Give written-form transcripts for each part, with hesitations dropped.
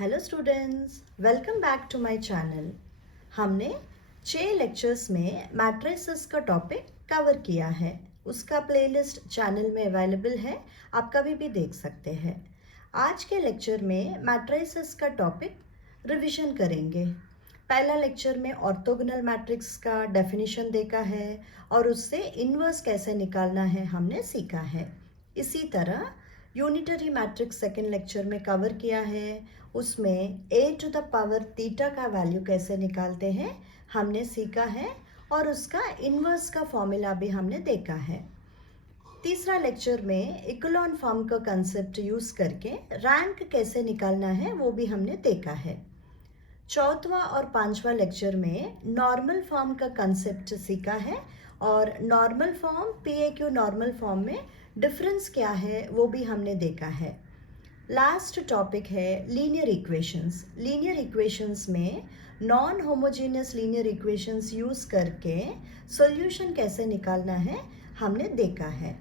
Hello students, welcome back to my channel. हमने 6 lectures में matrices का टॉपिक कवर किया है। उसका प्लेलिस्ट चैनल में अवेलेबल है, आप कभी भी देख सकते हैं। आज के लेक्चर में मैट्रिसेस का टॉपिक रिवीजन करेंगे। पहला लेक्चर में ऑर्थोगोनल मैट्रिक्स का डेफिनेशन देखा है और उससे इन्वर्स कैसे निकालना है हमने सीखा है। इसी तरह यूनिटरी मैट्रिक्स सेकेंड लेक्चर में कवर किया है। उसमें a to the power theta का वैल्यू कैसे निकालते हैं हमने सीखा है और उसका इन्वर्स का फॉर्मूला भी हमने देखा है। तीसरा लेक्चर में इकोलॉन फॉर्म का कंसेप्ट यूज़ करके रैंक कैसे निकालना है वो भी हमने देखा है। चौथवा और पांचवा लेक्चर में नॉर्मल फॉर्म का कंसेप्ट सीखा है और नॉर्मल फॉर्म पीएक्यू नॉर्मल फॉर्म में डिफरेंस क्या है वो भी हमने देखा है। लास्ट टॉपिक है लीनियर इक्वेशंस। लीनियर इक्वेशंस में non homogeneous linear equations use करके सॉल्यूशन कैसे निकालना है हमने देखा है।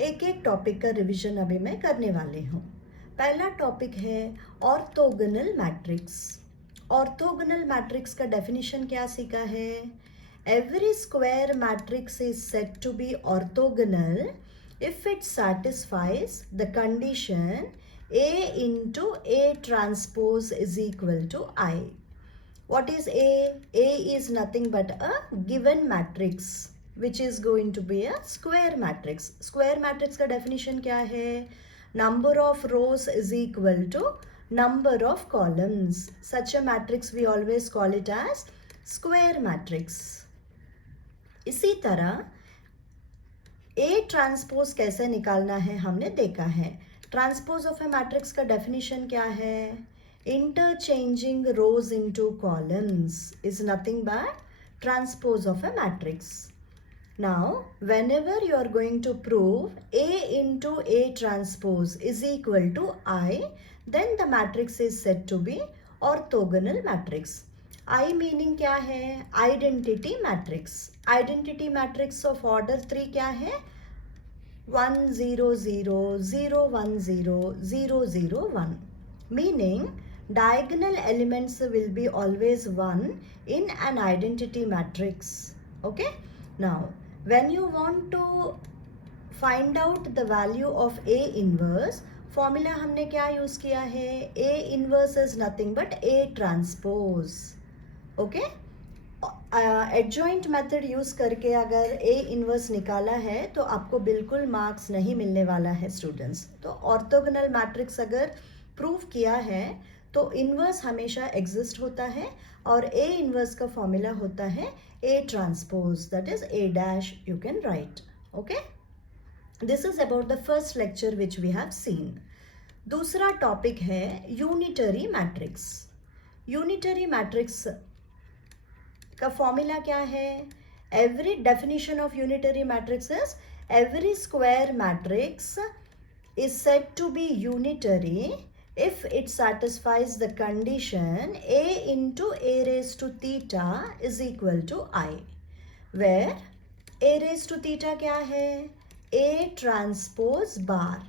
एक एक टॉपिक का रिवीजन अभी मैं करने वाली हूँ। पहला टॉपिक है ऑर्थोगोनल मैट्रिक्स। ऑर्थोगोनल मैट्रिक्स का डेफिनेशन क्या सीखा है? Every square matrix is said to be orthogonal if it satisfies the condition A into A transpose is equal to I. What is A? A is nothing but a given matrix which is going to be a square matrix. Square matrix का definition क्या है? Number of rows is equal to number of columns. Such a matrix we always call it as square matrix. इसी तरह A transpose कैसे निकालना है हमने देखा है। ट्रांसपोज ऑफ ए मैट्रिक्स का डेफिनेशन क्या है? Interchanging rose into columns is nothing but transpose of A matrix. Now whenever you are going to prove A into A transpose is equal to I, then the matrix is said to be orthogonal matrix. I meaning क्या है? Identity matrix. Identity matrix of order 3 क्या है? 1 0 0 0 1 0 0 0 1, meaning diagonal elements will be always 1 in an identity matrix. Okay, now when you want to find out the value of A inverse, formula हमने क्या use किया है? A inverse is nothing but A transpose. Okay, adjoint method use करके अगर A inverse निकाला है तो आपको बिल्कुल मार्क्स नहीं मिलने वाला है स्टूडेंट्स। तो ऑर्थोगोनल मैट्रिक्स अगर प्रूव किया है तो इन्वर्स हमेशा एग्जिस्ट होता है और ए इन्वर्स का फॉर्मूला होता है A transpose, that is A dash you can write. Okay, this is about the first lecture which we have seen. दूसरा टॉपिक है यूनिटरी मैट्रिक्स। यूनिटरी मैट्रिक्स का फॉर्मूला क्या है? Every definition of unitary matrix is every square matrix is said to be unitary if it satisfies the condition A into A raised to theta is equal to I, where A raised to theta क्या है? A transpose bar.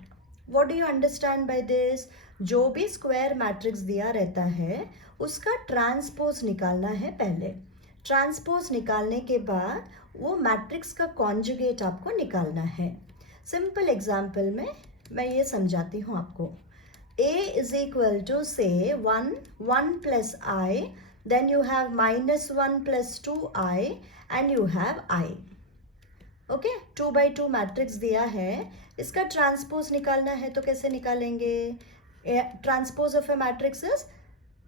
What do you understand by this? जो भी square matrix दिया रहता है उसका transpose निकालना है पहले। ट्रांसपोज निकालने के बाद वो मैट्रिक्स का कॉन्जुगेट आपको निकालना है। सिंपल एग्जाम्पल में मैं ये समझाती हूँ आपको। A is equal to say 1 1 plus I, then you have minus 1 plus 2I and you have I. Okay, 2 by 2 matrix दिया है, इसका ट्रांसपोज निकालना है तो कैसे निकालेंगे? Transpose of A matrix is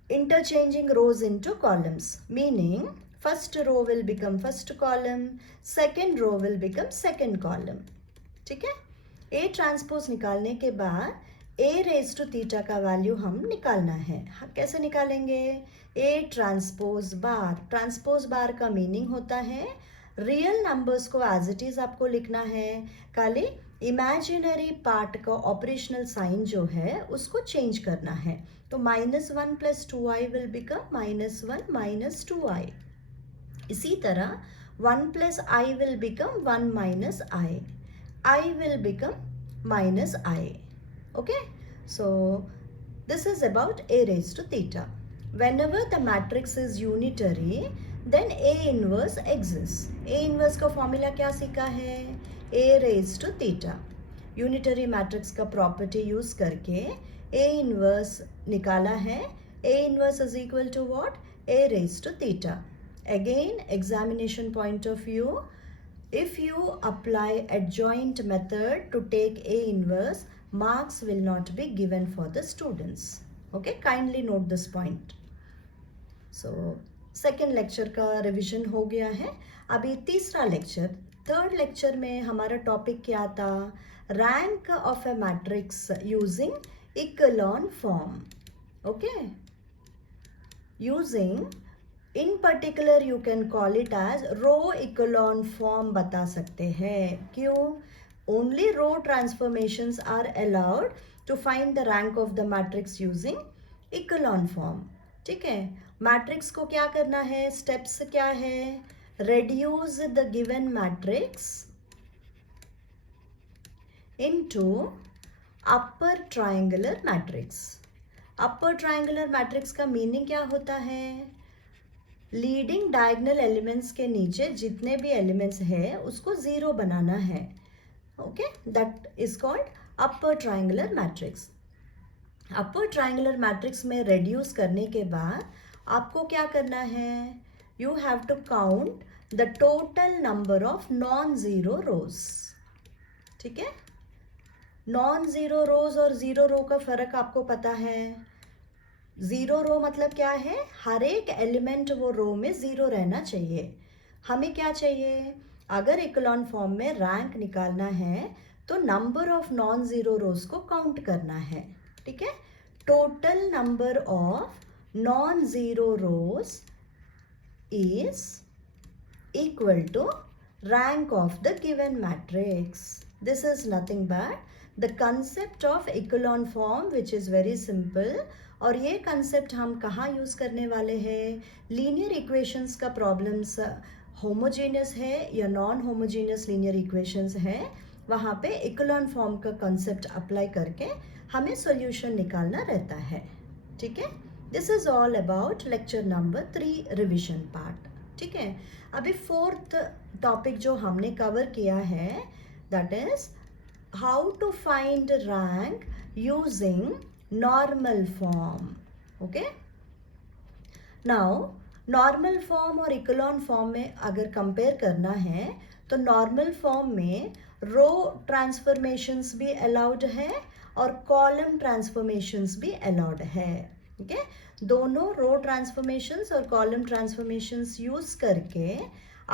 interchanging rows into columns, meaning first row will become first column, second row will become second column. ठीक है, A ट्रांसपोज निकालने के बाद A रेज टू थीटा का वैल्यू हम निकालना है। कैसे निकालेंगे? A transpose bar. ट्रांसपोज बार का मीनिंग होता है रियल नंबर्स को एज इट इज आपको लिखना है, खाली इमेजिनरी पार्ट का ऑपरेशनल साइन जो है उसको चेंज करना है। तो -1 + 2i विल बिकम -1 - 2i। इसी तरह 1 + i will become 1 - i will become -i। Okay, so This is about A raised to theta. Whenever the matrix is unitary, then A inverse exists. A inverse का formula क्या सीखा है? A raised to theta. Unitary matrix का property use करके A inverse निकाला है. A inverse is equal to what? A raised to theta. Again, examination point of view, if you apply adjoint method to take A inverse, marks will not be given for the students. Okay, kindly note this point. So second lecture का revision हो गया है. अभी तीसरा lecture, third lecture में हमारा topic क्या था? Rank of a matrix using echelon form. Okay, using in particular you can call it as row echelon form बता सकते हैं. क्यों? Only row transformations are allowed to find the rank of the matrix using echelon form. ठीक है, matrix को क्या करना है? स्टेप्स क्या है? Reduce the given matrix into upper triangular matrix. Upper triangular matrix का मीनिंग क्या होता है? लीडिंग डायगोनल एलिमेंट्स के नीचे जितने भी एलिमेंट्स है उसको जीरो बनाना है. Okay, that is called upper triangular matrix. Upper triangular matrix में रेड्यूस करने के बाद आपको क्या करना है? You have to count the total number of non zero rows. ठीक है, नॉन ज़ीरो रोज और ज़ीरो रो का फर्क आपको पता है. ज़ीरो रो मतलब क्या है? हर एक एलिमेंट वो रो में ज़ीरो रहना चाहिए. हमें क्या चाहिए? अगर इकोलॉन फॉर्म में रैंक निकालना है तो नंबर ऑफ नॉन ज़ीरो रोज को काउंट करना है. ठीक है, total number of non-zero rows is equal to rank of the given matrix. This is nothing but the concept of echelon form, which is very simple. और ये concept हम कहाँ use करने वाले हैं? linear equations का problems homogeneous है या non homogeneous linear equations है, वहाँ पे echelon form का concept apply करके हमें solution निकालना रहता है. ठीक है, this is all about lecture number 3 revision part. ठीक है, अभी फोर्थ टॉपिक जो हमने कवर किया है that is how to find rank using normal form. Okay, now normal form और इकोलॉन फॉर्म में अगर कंपेयर करना है तो नॉर्मल फॉर्म में रो ट्रांसफॉर्मेशंस भी अलाउड है और कॉलम ट्रांसफॉर्मेशंस भी अलाउड है. ठीक है, दोनों रो ट्रांसफॉर्मेशंस और कॉलम ट्रांसफॉर्मेशंस यूज करके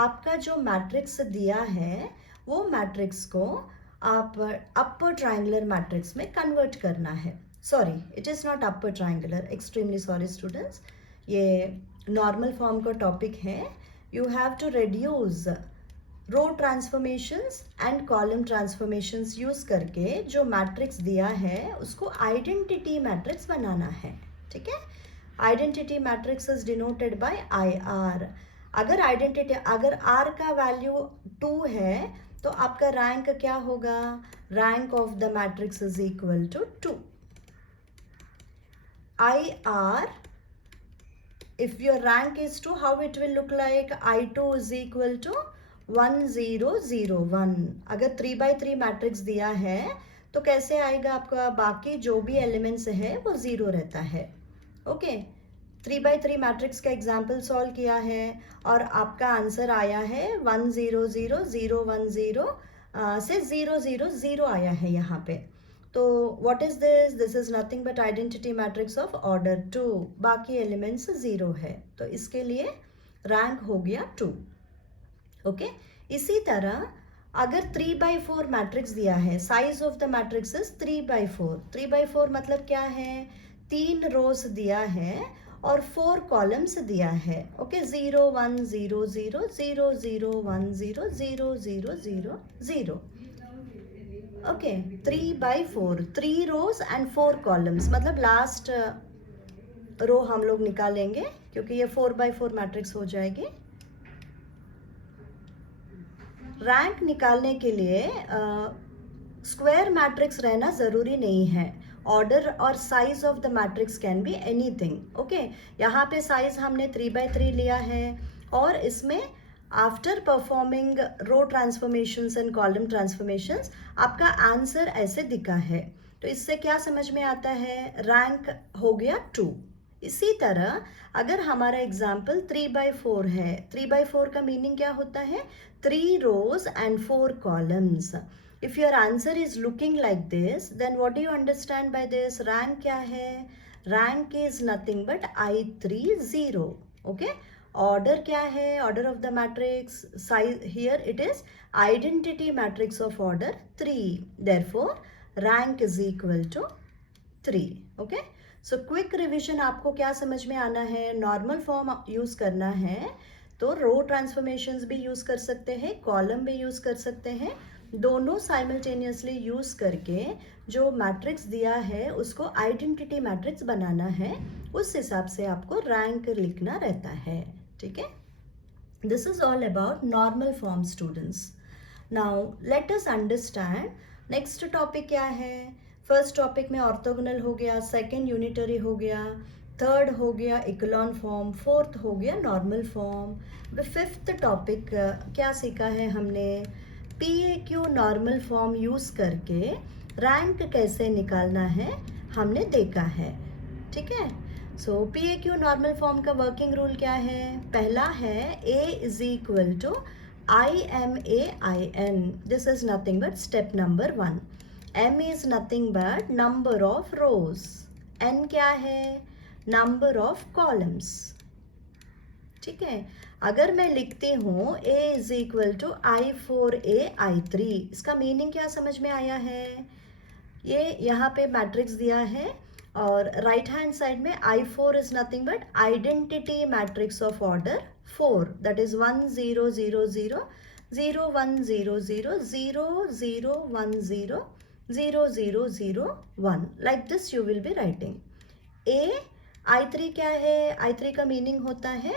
आपका जो मैट्रिक्स दिया है वो मैट्रिक्स को आप अपर ट्रायंगुलर मैट्रिक्स में कन्वर्ट करना है. Sorry, it is not upper triangular, extremely sorry students, ये नॉर्मल फॉर्म का टॉपिक है. You have to reduce row transformations and column transformations use करके जो मैट्रिक्स दिया है उसको आइडेंटिटी मैट्रिक्स बनाना है. ठीक है, identity matrix is denoted by IR. अगर R का वैल्यू 2 है तो आपका रैंक क्या होगा? Rank of the matrix is equal to 2. IR, if your rank is 2, how it will look like? I2 is equal to 1 0 0 1. अगर 3/3 मैट्रिक्स दिया है तो कैसे आएगा? आपका बाकी जो भी एलिमेंट्स है वो ज़ीरो रहता है. ओके, 3/3 मैट्रिक्स का एग्जाम्पल सॉल्व किया है और आपका आंसर आया है 1 0 0 0 1 0 से 0 0 0 आया है यहाँ पे. तो what is this? This is nothing but identity matrix of order 2. बाकी एलिमेंट्स 0 है तो इसके लिए रैंक हो गया 2. ओके, इसी तरह अगर 3/4 मैट्रिक्स दिया है, size of the matrix is 3/4. 3/4 मतलब क्या है? 3 रोज दिया है और 4 कॉलम्स दिया है. Okay, 0 1 0 0 0 0 1 0 0 0 0 0. Okay, 3/4, 3 rose and 4 columns, मतलब लास्ट रो हम लोग निकालेंगे क्योंकि ये 4/4 मैट्रिक्स हो जाएगी. रैंक निकालने के लिए स्क्वायर मैट्रिक्स रहना ज़रूरी नहीं है. ऑर्डर और size of the matrix can be anything. Okay, यहाँ पे साइज हमने 3x3 लिया है और इसमें after performing row transformations and column transformations आपका आंसर ऐसे दिखा है। तो इससे क्या समझ में आता है, रैंक हो गया 2। इसी तरह अगर हमारा एग्जाम्पल 3x4 है, 3x4 का मीनिंग क्या होता है, 3 rows and 4 columns। If your answer is looking like this, then what do you understand by this? Rank क्या है, rank is nothing but I3 0। Okay, order क्या है, order of the matrix, size here it is identity matrix of order 3, therefore rank is equal to 3। Okay, so quick revision आपको क्या समझ में आना है, नॉर्मल फॉर्म यूज़ करना है तो रो ट्रांसफॉर्मेशंस भी यूज़ कर सकते हैं, कॉलम भी यूज़ कर सकते हैं, दोनों साइमल्टेनियसली यूज़ करके जो मैट्रिक्स दिया है उसको आइडेंटिटी मैट्रिक्स बनाना है, उस हिसाब से आपको रैंक लिखना रहता है। ठीक है, this is all about normal form students. Now let us understand next topic क्या है। फर्स्ट टॉपिक में ऑर्थोगोनल हो गया, सेकंड यूनिटरी हो गया, थर्ड हो गया इकोलॉन फॉर्म, फोर्थ हो गया नॉर्मल फॉर्म। फिफ्थ टॉपिक क्या सीखा है हमने, PAQ नॉर्मल फॉर्म यूज़ करके रैंक कैसे निकालना है हमने देखा है। ठीक है, सो PAQ नॉर्मल फॉर्म का वर्किंग रूल क्या है, पहला है A is equal to IMAIN। This is nothing but step number 1। M is nothing but number of rows, N क्या है, number of columns। ठीक है, अगर मैं लिखती हूँ A is equal to I4A I3, इसका मीनिंग क्या समझ में आया है, ये यहाँ पे मैट्रिक्स दिया है और राइट हैंड साइड में I4 is nothing but identity matrix of order 4, that is 1 0 0 0 0 1 0 0 0 0 1 0 0 0 0 1, like this you will be writing। A I3 क्या है, I3 का मीनिंग होता है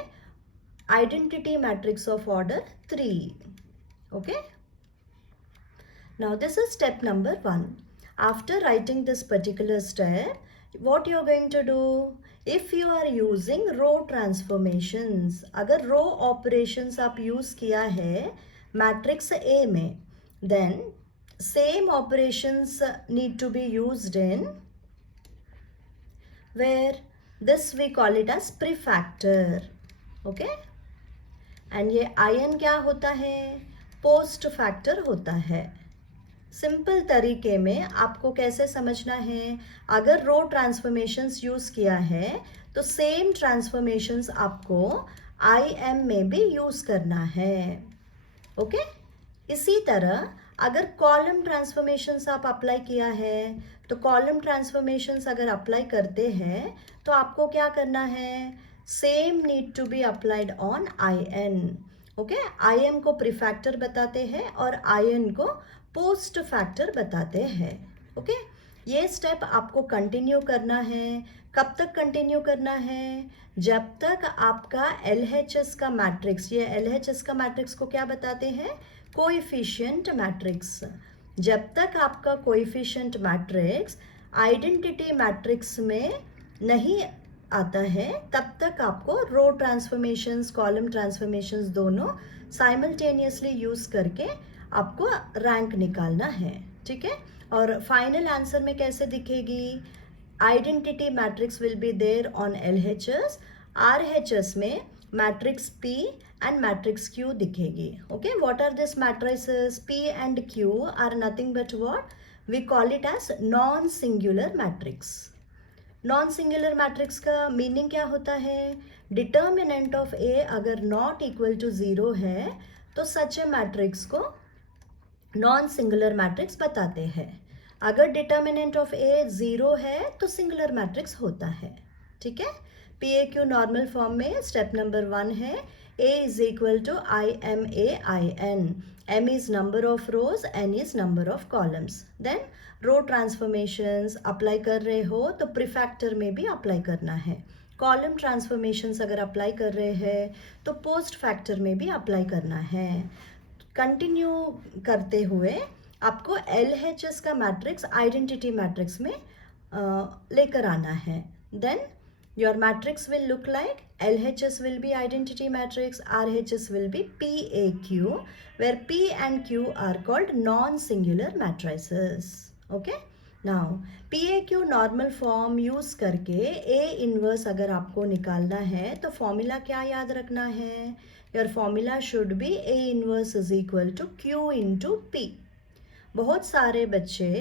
identity matrix of order 3। Okay, now this is step number 1। after writing this particular step what you are going to do, if you are using row transformations, अगर row operations आप use किया है matrix A में, then same operations need to be used in where this we call it as prefactor। okay, and ये IN क्या होता है, post factor होता है। सिंपल तरीके में आपको कैसे समझना है, अगर रो ट्रांसफॉर्मेशंस यूज़ किया है तो सेम ट्रांसफॉर्मेशंस आपको IM में भी यूज़ करना है। ओके, इसी तरह अगर कॉलम ट्रांसफॉर्मेशंस आप अप्लाई किया है तो कॉलम ट्रांसफॉर्मेशंस अगर अप्लाई करते हैं तो आपको क्या करना है, same need to be applied on IN। Okay, IM को प्रीफैक्टर बताते हैं और IN को पोस्ट फैक्टर बताते हैं। ओके, ये स्टेप आपको कंटिन्यू करना है। कब तक कंटिन्यू करना है, जब तक आपका LHS का मैट्रिक्स, ये LHS का मैट्रिक्स को क्या बताते हैं, कोएफिशिएंट मैट्रिक्स। जब तक आपका कोएफिशिएंट मैट्रिक्स आइडेंटिटी मैट्रिक्स में नहीं आता है तब तक आपको रो ट्रांसफॉर्मेशंस, कॉलम ट्रांसफॉर्मेशंस दोनों साइमल्टेनियसली यूज़ करके आपको रैंक निकालना है। ठीक है, और फाइनल आंसर में कैसे दिखेगी, identity matrix will be there on LHS, RHS में matrix P and matrix Q दिखेगी। Okay, what are this matrices, P and Q are nothing but what we call it as non singular matrix. Non singular matrix का meaning क्या होता है, determinant of A अगर not equal to 0 है तो such a matrix को non singular matrix बताते हैं। अगर डिटर्मिनेंट ऑफ A 0 है तो सिंगुलर मैट्रिक्स होता है। ठीक है, PAQ नॉर्मल फॉर्म में स्टेप नंबर 1 है A is equal to IMAIN, M is number of rows, N is number of columns. Then row transformations apply कर रहे हो तो प्रीफैक्टर में भी अप्लाई करना है। कॉलम ट्रांसफॉर्मेशंस अगर अप्लाई कर रहे हैं तो पोस्ट फैक्टर में भी अप्लाई करना है। कंटिन्यू करते हुए आपको LHS का मैट्रिक्स आइडेंटिटी मैट्रिक्स में लेकर आना है. Then your matrix will look like LHS will be identity matrix, RHS will be PAQ, where P and Q are called non-singular matrices. Okay. Now PAQ normal form use करके A inverse अगर आपको निकालना है तो formula क्या याद रखना है? Your formula should be A inverse is equal to Q into P. बहुत सारे बच्चे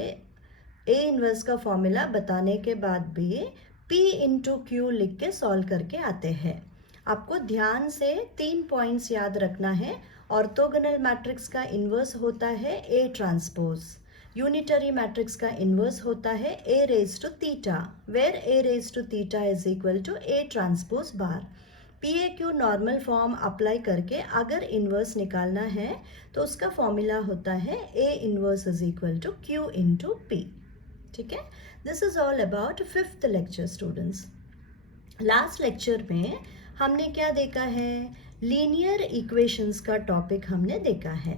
A इन्वर्स का फॉर्मूला बताने के बाद भी P इंटू क्यू लिख के सॉल्व करके आते हैं. आपको ध्यान से 3 पॉइंट्स याद रखना है. ऑर्थोगोनल मैट्रिक्स का इन्वर्स होता है A ट्रांसपोज. यूनिटरी मैट्रिक्स का इन्वर्स होता है A raise to theta, where A raise to theta is equal to A transpose bar. PAQ normal form apply करके अगर इन्वर्स निकालना है तो उसका फॉर्मूला होता है A inverse is equal to Q into P. ठीक है. This is all about 5th lecture students. Last lecture में हमने क्या देखा है? लीनियर इक्वेशंस का टॉपिक हमने देखा है.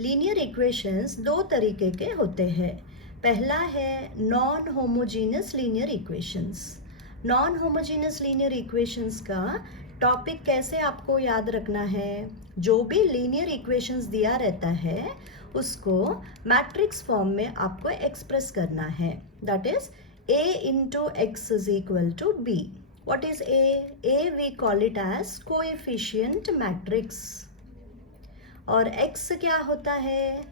लीनियर इक्वेशंस दो तरीके के होते हैं. पहला है non homogeneous linear equations. Non homogeneous linear equations का टॉपिक कैसे आपको याद रखना है? जो भी लीनियर इक्वेशंस दिया रहता है उसको मैट्रिक्स फॉर्म में आपको एक्सप्रेस करना है. That is A into X is equal to B. What is A? A we call it as coefficient matrix. और X क्या होता है?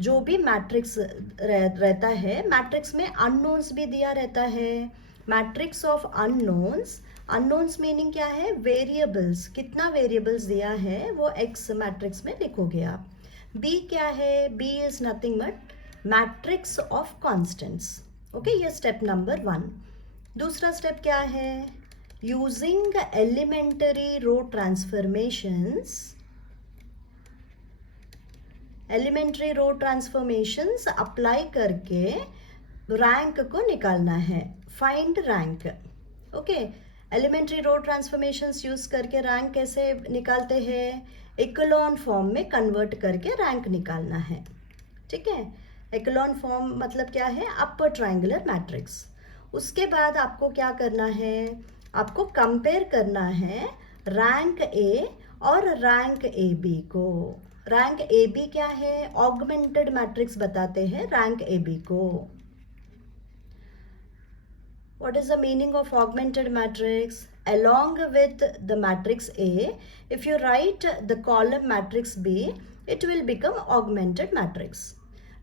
जो भी मैट्रिक्स रहता है, मैट्रिक्स में अननोन्स भी दिया रहता है. Matrix of unknowns. Unknowns meaning क्या है? वेरिएबल्स. कितना वेरिएबल्स दिया है वो X मैट्रिक्स में लिखोगे आप. B क्या है? B is nothing but matrix of constants. Okay, ये स्टेप नंबर 1. दूसरा स्टेप क्या है? Using elementary row transformations. Elementary row transformations apply करके रैंक को निकालना है. Find rank. Okay, elementary row transformations use करके रैंक कैसे निकालते हैं? इकोलॉन फॉर्म में कन्वर्ट करके रैंक निकालना है. ठीक है. इकोलॉन फॉर्म मतलब क्या है? Upper triangular matrix. उसके बाद आपको क्या करना है? आपको कंपेयर करना है रैंक ए और रैंक ए बी को. रैंक ए बी क्या है? ऑगमेंटेड मैट्रिक्स बताते हैं रैंक ए बी को. What is the meaning of augmented matrix? Along with the matrix A, if you write the column matrix B, it will become augmented matrix.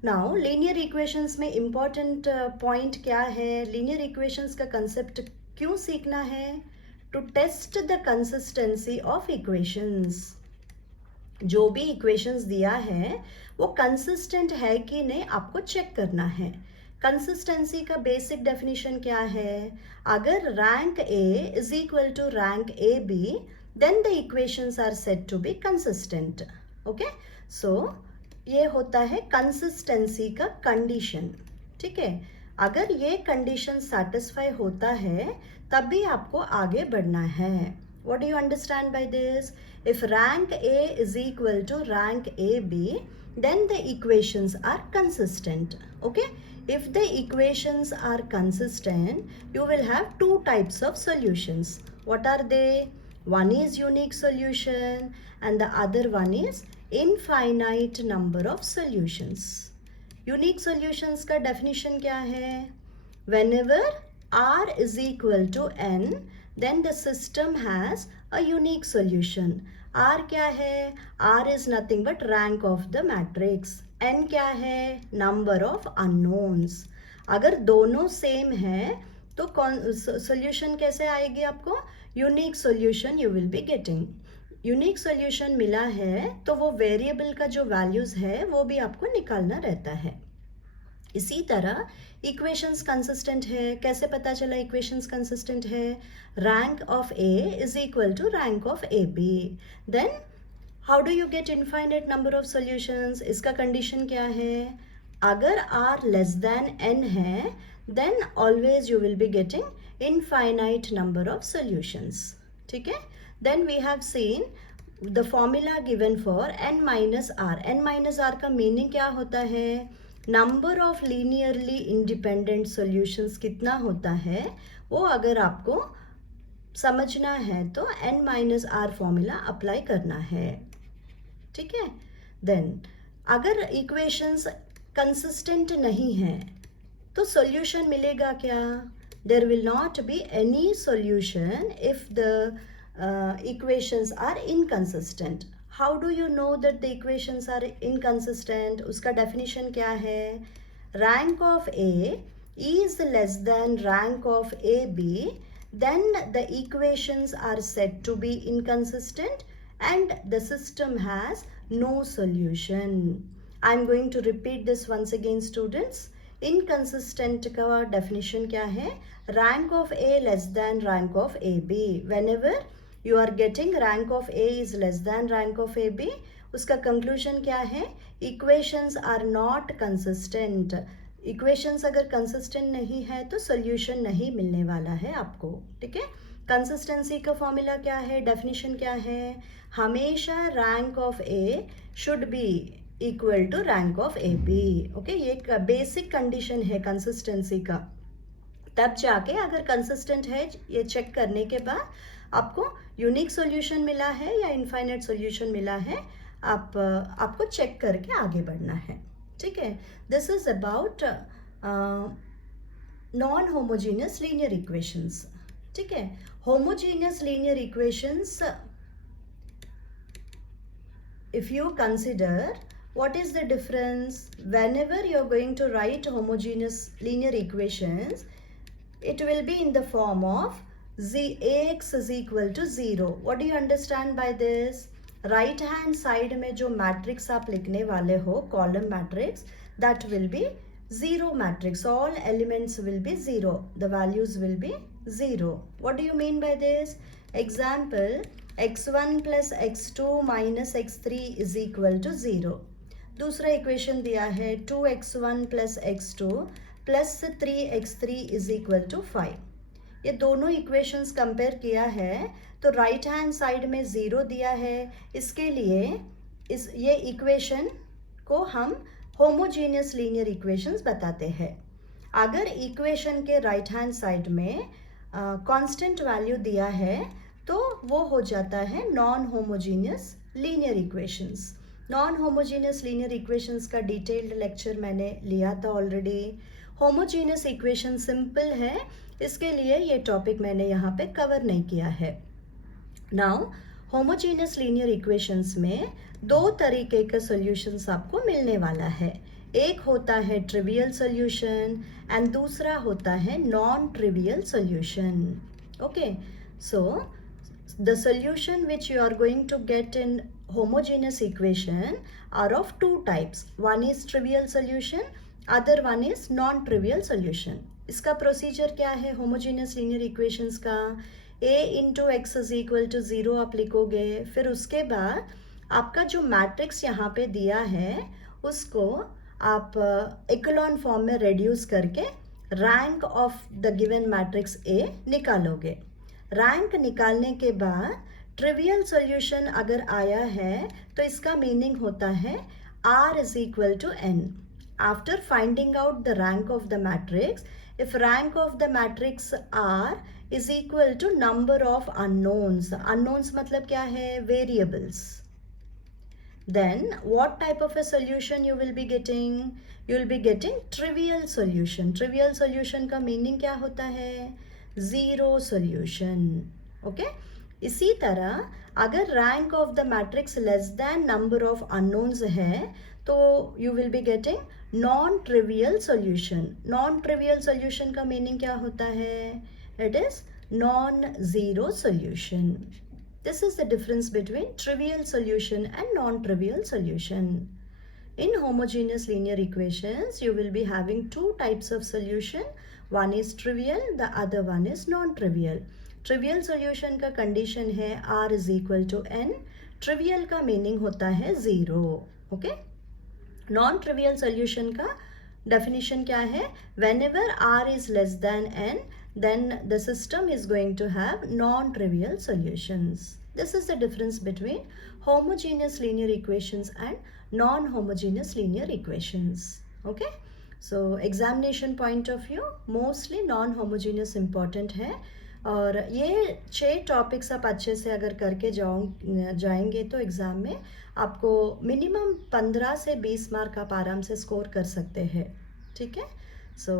Now, linear equations में important point क्या है? Linear equations का concept क्यों सीखना है? To test the consistency of equations. जो भी equations दिया है वो consistent है कि नहीं आपको check करना है. कंसिस्टेंसी का बेसिक डेफिनेशन क्या है? अगर rank A is equal to rank A B then the equations are said to be consistent. Okay, so ये होता है कंसिस्टेंसी का कंडीशन. ठीक है. अगर ये कंडीशन सेटिस्फाई होता है तभी आपको आगे बढ़ना है. What do you understand by this? If rank A is equal to rank A B then the equations are consistent. Okay, if the equations are consistent you will have two types of solutions. What are they? One is unique solution and the other one is infinite number of solutions. Unique solutions का definition क्या है? Whenever R is equal to n then the system has a unique solution. R क्या है? R is nothing but rank of the matrix. N क्या है? Number of unknowns. अगर दोनों same है तो सोल्यूशन कैसे आएगी आपको? Unique solution you will be getting. Unique solution मिला है तो वो वेरिएबल का जो वैल्यूज है वो भी आपको निकालना रहता है. इसी तरह इक्वेशंस कंसिस्टेंट है. कैसे पता चला इक्वेशंस कंसिस्टेंट है? Rank of A is equal to rank of A B. Then how do you get infinite number of solutions? इसका कंडीशन क्या है? अगर आर लेस देन एन है then always you will be getting infinite number of solutions. ठीक है. Then we have seen the formula given for n minus R. n minus R का meaning क्या होता है? Number of linearly independent solutions कितना होता है वो अगर आपको समझना है तो n-r फॉर्मूला अप्लाई करना है, ठीक है। देन अगर इक्वेशंस कंसिस्टेंट नहीं है तो सॉल्यूशन मिलेगा क्या? There will not be any solution if the equations are inconsistent. How do you know that the equations are inconsistent? उसका definition क्या है? Rank of A is less than rank of AB, then the equations are said to be inconsistent and the system has no solution. I am going to repeat this once again, students. Inconsistent का definition क्या है? Rank of A less than rank of AB. Whenever you are getting rank of A is less than rank of AB, उसका conclusion क्या है? Equations are not consistent. Equations अगर consistent नहीं है तो solution नहीं मिलने वाला है आपको, ठीक है। कंसिस्टेंसी का फॉर्मूला क्या है? डेफिनेशन क्या है? हमेशा rank of A should be equal to rank of A B, okay. ये एक बेसिक कंडीशन है कंसिस्टेंसी का। तब जाके अगर कंसिस्टेंट है ये चेक करने के बाद आपको यूनिक सॉल्यूशन मिला है या इनफाइनाइट सॉल्यूशन मिला है, आपको चेक करके आगे बढ़ना है, ठीक है। This is about non homogeneous linear equations, ठीक है। Homogeneous linear equations, if you consider what is the difference, whenever you are going to write homogeneous linear equations, it will be in the form of ax is equal to 0. What do you understand by this? Right hand side में जो matrix आप लिखने वाले हो, column matrix, that will be 0 matrix. All elements will be 0. The values will be 0. What do you mean by this? Example, x1 plus x2 minus x3 is equal to 0. दूसरा equation दिया है 2x1 plus x2 plus 3x3 is equal to 5. ये दोनों equations compare किया है तो right hand side में 0 दिया है, इसके लिए ये इक्वेशन को हम होमोजीनियस लीनियर इक्वेशंस बताते हैं। अगर इक्वेशन के राइट हैंड साइड में कांस्टेंट वैल्यू दिया है तो वो हो जाता है non homogeneous linear equations. Non homogeneous linear equations का डिटेल्ड लेक्चर मैंने लिया था ऑलरेडी। होमोजीनियस इक्वेशन सिंपल है, इसके लिए ये टॉपिक मैंने यहाँ पे कवर नहीं किया है। नाउ होमोजीनियस लीनियर इक्वेशंस में दो तरीके के सॉल्यूशंस आपको मिलने वाला है। एक होता है ट्रिवियल सॉल्यूशन एंड दूसरा होता है non trivial solution, okay. So the solution which you are going to get in homogeneous equation are of two types. One is trivial solution, other one is non-trivial solution. इसका procedure क्या है homogeneous linear equations का? a into x is equal to 0 आप लिखोगे, फिर उसके बाद आपका जो मैट्रिक्स यहाँ पे दिया है उसको आप इकोलॉन फॉर्म में रेड्यूस करके rank of the given matrix a निकालोगे। रैंक निकालने के बाद ट्रिवियल सॉल्यूशन अगर आया है तो इसका मीनिंग होता है r is equal to n. After finding out the rank of the matrix, if rank of the matrix r is equal to number of unknowns, unknowns मतलब क्या है? Variables. Then what type of a solution you will be getting? You will be getting trivial solution. Trivial solution का meaning क्या होता है? Zero solution, okay. इसी तरह अगर rank of the matrix less than number of unknowns है तो you will be getting non trivial solution. Non trivial solution का मीनिंग क्या होता है? It is non zero solution. This is the difference between trivial solution and non trivial solution. In homogeneous linear equations, you will be having two types of solution. One is trivial, the other one is non-trivial. Trivial solution का condition है r is equal to n. Trivial का meaning होता है 0. Okay? Non-trivial solution का definition क्या है? Whenever r is less than n, then the system is going to have non-trivial solutions. This is the difference between homogeneous linear equations and non-homogeneous linear equations. Okay. So examination point of view mostly non homogeneous important है, और ये 6 topics आप अच्छे से अगर करके जाएंगे तो एग्ज़ाम में आपको मिनिमम 15 से 20 मार्क आप आराम से स्कोर कर सकते हैं। ठीक है। सो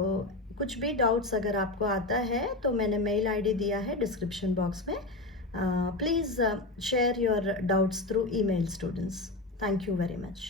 कुछ भी डाउट्स अगर आपको आता है तो मैंने मेल आईडी दिया है डिस्क्रिप्शन बॉक्स में। Please share your doubts through email students. Thank you very much.